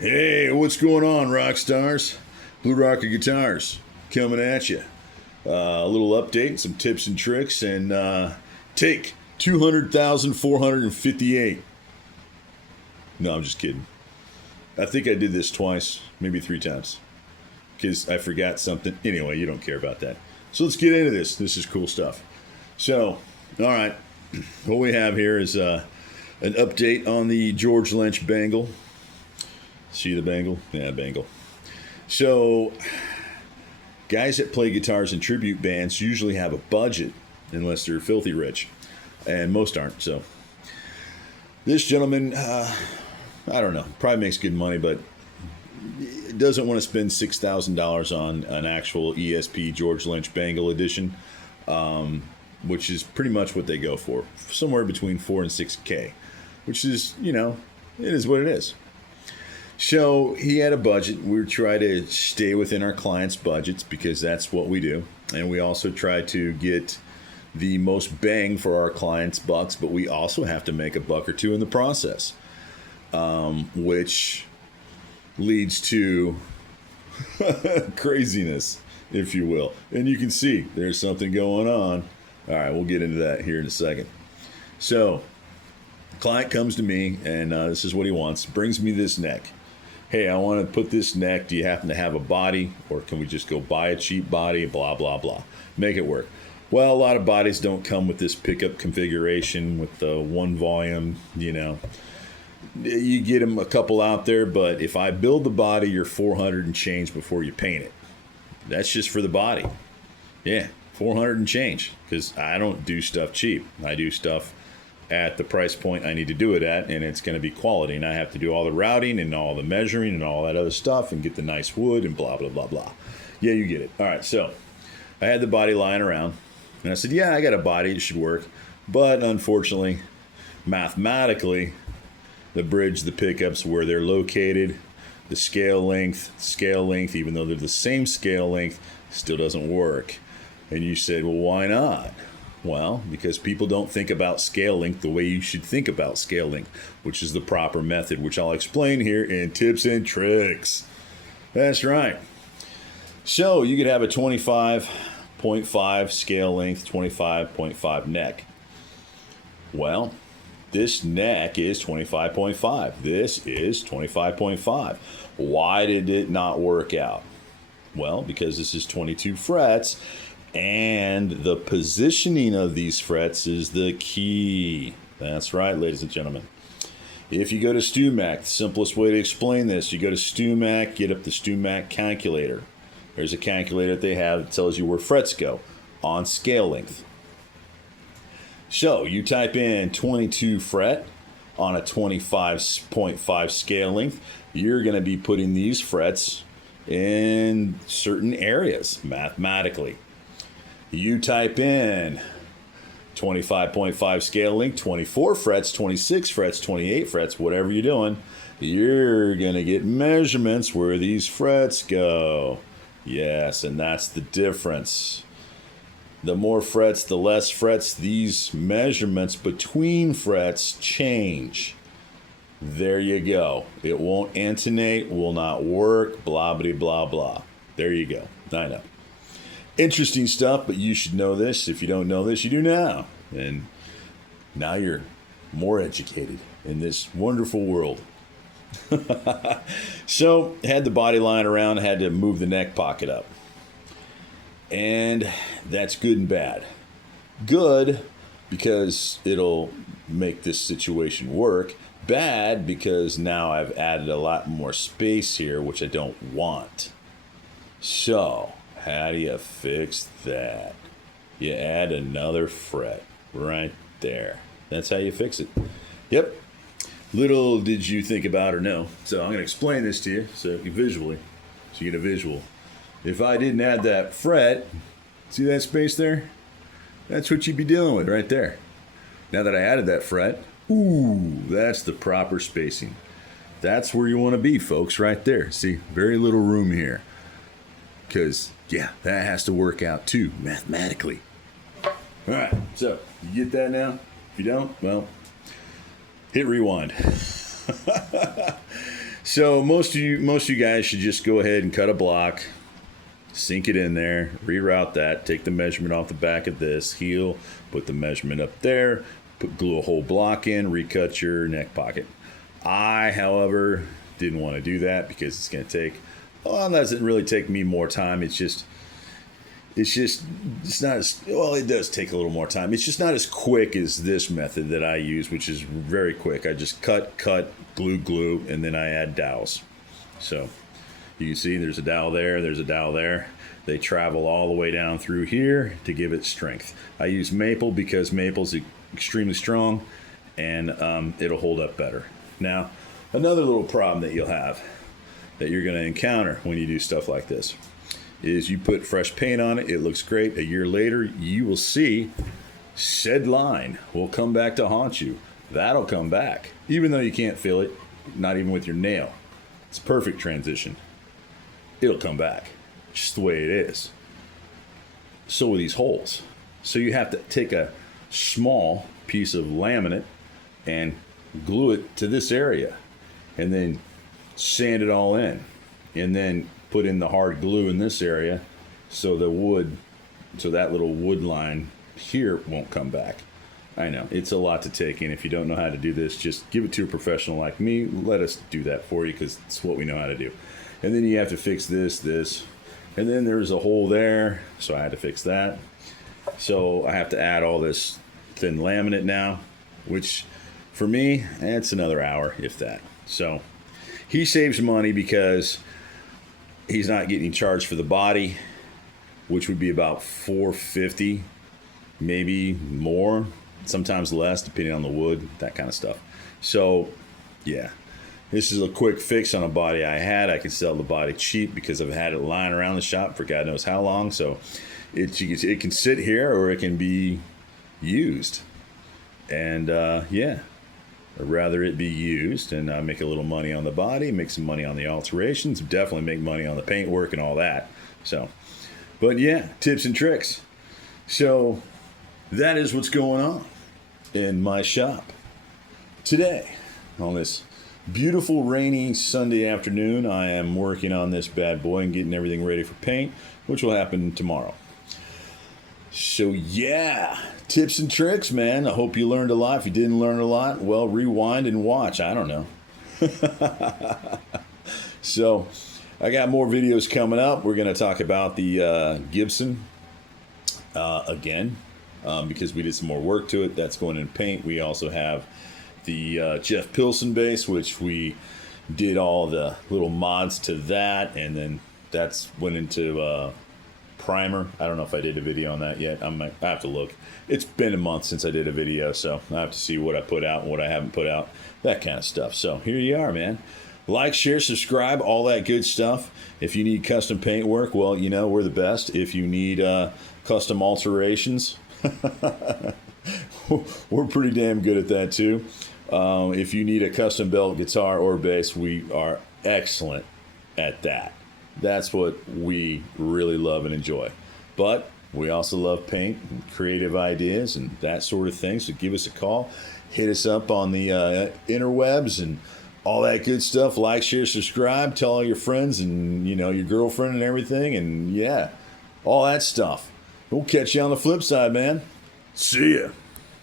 Hey, what's going on, rock stars? Blue Rocker Guitars coming at you. A little update, some tips and tricks, and take 200,458. No, I'm just kidding. I think I did this twice, maybe 3 times, because I forgot something. Anyway, you don't care about that. So let's get into this. This is cool stuff. So, all right, what we have here is an update on the George Lynch bangle. See the bangle? Yeah, bangle. So, guys that play guitars in tribute bands usually have a budget, unless they're filthy rich, and most aren't. So, this gentleman, I don't know, probably makes good money, but doesn't want to spend $6,000 on an actual ESP George Lynch bangle edition, which is pretty much what they go for, somewhere between $4 and $6K, which is, you know, it is what it is. So he had a budget. We try to stay within our clients' budgets because that's what we do. And we also try to get the most bang for our clients' bucks, but we also have to make a buck or two in the process, which leads to craziness, if you will. And you can see there's something going on. All right, we'll get into that here in a second. So, client comes to me, and this is what he wants. Brings me this neck. Hey, I want to put this neck. Do you happen to have a body, or can we just go buy a cheap body? Blah, blah, blah. Make it work. Well, a lot of bodies don't come with this pickup configuration with the one volume, you know. You get them a couple out there, but if I build the body, you're 400 and change before you paint it. That's just for the body. Yeah, 400 and change, because I don't do stuff cheap. I do stuff at the price point I need to do it at, and it's going to be quality, and I have to do all the routing and all the measuring and all that other stuff and get the nice wood and blah, blah, blah, blah. Yeah, you get it. All right, so I had the body lying around, and I said, yeah, I got a body. It should work. But unfortunately, mathematically, the bridge, the pickups, where they're located, the scale length, even though they're the same scale length, still doesn't work. And you said, well, why not? Well, because people don't think about scale length the way you should think about scale length, which is the proper method, which I'll explain here in tips and tricks. That's right. So you could have a 25.5 scale length, 25.5 neck. Well, this neck is 25.5. This is 25.5. Why did it not work out? Well, because this is 22 frets, and the positioning of these frets is the key. That's right, ladies and gentlemen. If you go to StewMac, the simplest way to explain this, you go to StewMac, get up the StewMac calculator. There's a calculator that they have that tells you where frets go on scale length. So you type in 22 fret on a 25.5 scale length. You're going to be putting these frets in certain areas mathematically. You type in 25.5 scale length, 24 frets, 26 frets, 28 frets, whatever you're doing, you're going to get measurements where these frets go. Yes, and that's the difference. The more frets, the less frets, these measurements between frets change. There you go. It won't intonate, will not work, blah, blah, blah, blah. There you go. I know. Interesting stuff, but you should know this. If you don't know this, you do now. And now you're more educated in this wonderful world. So, had the body lying around, had to move the neck pocket up. And that's good and bad. Good, because it'll make this situation work. Bad, because now I've added a lot more space here, which I don't want. So, how do you fix that? You add another fret right there. That's how you fix it. Yep. Little did you think about or know. So I'm going to explain this to you so you visually, so you get a visual. If I didn't add that fret, see that space there? That's what you'd be dealing with right there. Now that I added that fret, ooh, that's the proper spacing. That's where you want to be, folks, right there. See, very little room here. Because, yeah, that has to work out too, mathematically. All right, so you get that now? If you don't, well, hit rewind. So most of you guys should just go ahead and cut a block, sink it in there, reroute that, take the measurement off the back of this heel, put the measurement up there, glue a whole block in, recut your neck pocket. I, however, didn't want to do that because it's going to take, well, it doesn't really take me more time. It's not as, well, it does take a little more time. It's just not as quick as this method that I use, which is very quick. I just cut, glue, and then I add dowels. So you can see there's a dowel there, there's a dowel there. They travel all the way down through here to give it strength. I use maple because maple's extremely strong and it'll hold up better. Now, another little problem that you'll have, that you're going to encounter when you do stuff like this, is you put fresh paint on it, it looks great. A year later, you will see said line will come back to haunt you. That'll come back, even though you can't feel it, not even with your nail. It's a perfect transition. It'll come back, just the way it is. So with these holes. So you have to take a small piece of laminate and glue it to this area, and then sand it all in, and then put in the hard glue in this area so the wood, so that little wood line here won't come back. I know, it's a lot to take in. If you don't know how to do this, just give it to a professional like me. Let us do that for you because it's what we know how to do. And then you have to fix this, and then there's a hole there, so I had to fix that. So I have to add all this thin laminate now, which for me, it's another hour, if that. So he saves money because he's not getting charged for the body, which would be about $450, maybe more, sometimes less, depending on the wood, that kind of stuff. So, yeah, this is a quick fix on a body I had. I can sell the body cheap because I've had it lying around the shop for God knows how long. So it can sit here or it can be used. And, yeah. I'd rather it be used and make a little money on the body, make some money on the alterations, definitely make money on the paint work and all that. So, but yeah, tips and tricks. So that is what's going on in my shop today. On this beautiful rainy Sunday afternoon, I am working on this bad boy and getting everything ready for paint, which will happen tomorrow. So yeah, tips and tricks, man. I hope you learned a lot. If you didn't learn a lot, well, rewind and watch. I don't know. So I got more videos coming up. We're going to talk about the Gibson again because we did some more work to it. That's going in paint. We also have the Jeff Pilson bass, which we did all the little mods to that, and then that's went into primer. I don't know if I did a video on that yet. I have to look. It's been a month since I did a video, so I have to see what I put out and what I haven't put out, that kind of stuff. So here you are, man. Like, share, subscribe, all that good stuff. If you need custom paint work, well, you know, we're the best. If you need custom alterations, we're pretty damn good at that too. If you need a custom belt, guitar, or bass, we are excellent at that. That's what we really love and enjoy. But we also love paint and creative ideas and that sort of thing. So give us a call. Hit us up on the interwebs and all that good stuff. Like, share, subscribe. Tell all your friends and, you know, your girlfriend and everything. And, yeah, all that stuff. We'll catch you on the flip side, man. See ya.